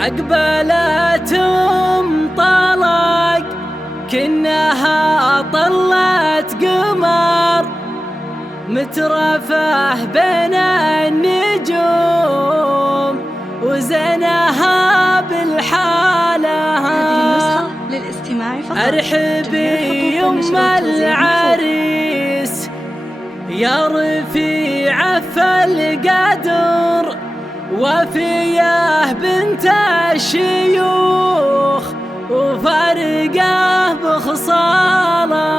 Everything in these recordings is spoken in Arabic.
أقبلت طلق كأنها طلت قمر مترفه بين النجوم وزنها بالحالة. هذه النسخة للاستماع فقط. أرحبي يم العريس يا رفيعة القدر وفيه بنت الشيوخ وفرقه بخصالها.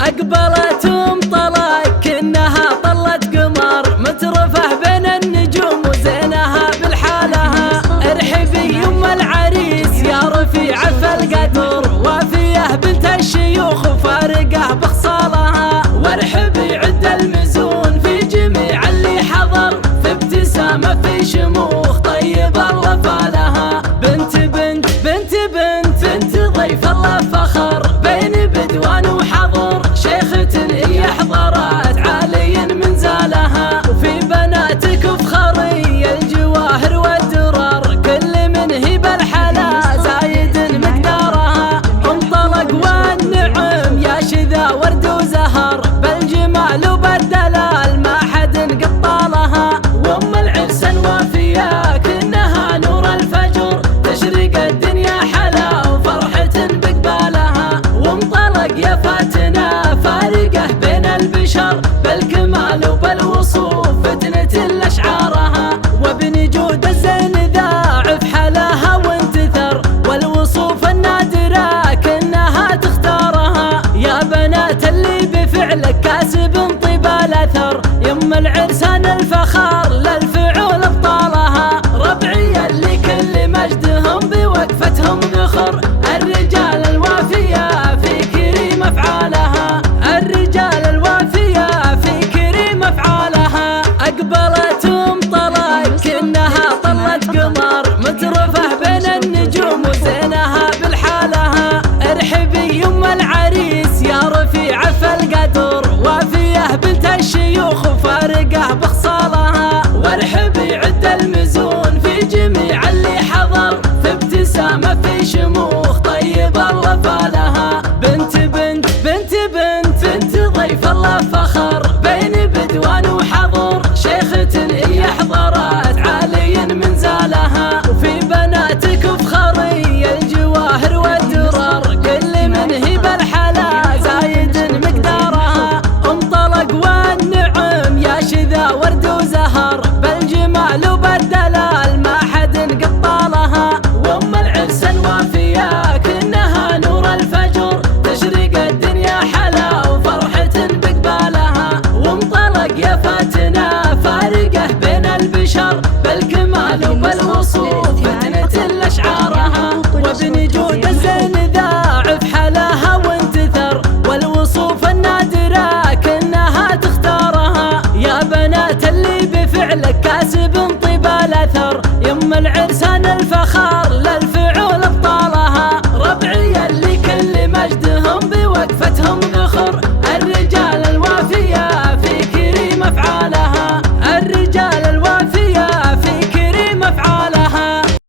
أقبلت طلق كأنها طلت قمر مترفه بين النجوم وزينها بالحالها. ارحبي يم العريس يا رفيعة القدر وفيه بنت الشيوخ وفارقه بخصالها. وارحبي عد المزون في جميع اللي حضر في ابتسامة في شموخ طيب الله فالها. بنت بنت بنت بنت بنت ضيف الله فخر بين بدوان وحضر شيخة هي حضرت عالي من زالها. وفي بناتك فخري الجواهر والدرر كل من هي بالحلا زايد مقدارها. انطلق والنعم يا شذا ورد وزهر بالجمال وبالدلال ما حد قطالها. وام العرس وافية كأنها نور الفجر تشرق الدنيا حلا وفرحة بقبالها. وانطلق يا فاتنة فارقه بين البشر بالكمال وبالوصوف فتنة الأشعارها. وبنجود الزين ذاعف حلاها وانتثر والوصوف النادرة كأنها تختارها. يا بنات اللي بفعلك كاسب طيب الأثر يم العرسان الفخار للفعول ابطالها. ربعي اللي كل مجدهم بوقفتهم ذخر الرجال الوافية في كريم افعالها. الرجال الوافية في كريم افعالها. أقبلت طلق كأنها طلت قمر مترفه بين النجوم وزينها بالحالها. ارحبي يم العريس يا رفيعة القدر وفيه بنت الشيوخ وفارقه بخصالها. وارحبي عد المزون في جميع اللي حضر في ابتسامة في شموخ طيب الله فالها. بنت بنت بنت بنت بنت ضيف الله فخر بين بدوان وحضر شيخة هي حضرت عالي من زالها. وفي بناتك فخري الجواهر والدرر كل من هي بالحلا زايد مقدارها. انطلق والنعم يا شذا ورد وزهر بالجمال وبالدلال ما حد قطالها. وام العرس وافية كأنها نور الفجر تشرق الدنيا حلا وفرحة بقبالها. وانطلق يا فاتنة فارقه بين البشر بالكمال وبالوصوف فتنة الأشعارها. وبنجود الزين ذاعف حلاها وانتثر والوصوف النادرة كأنها تختارها. يا بنات اللي بفعلك كاسب طيب الأثر يم العرسان الفخار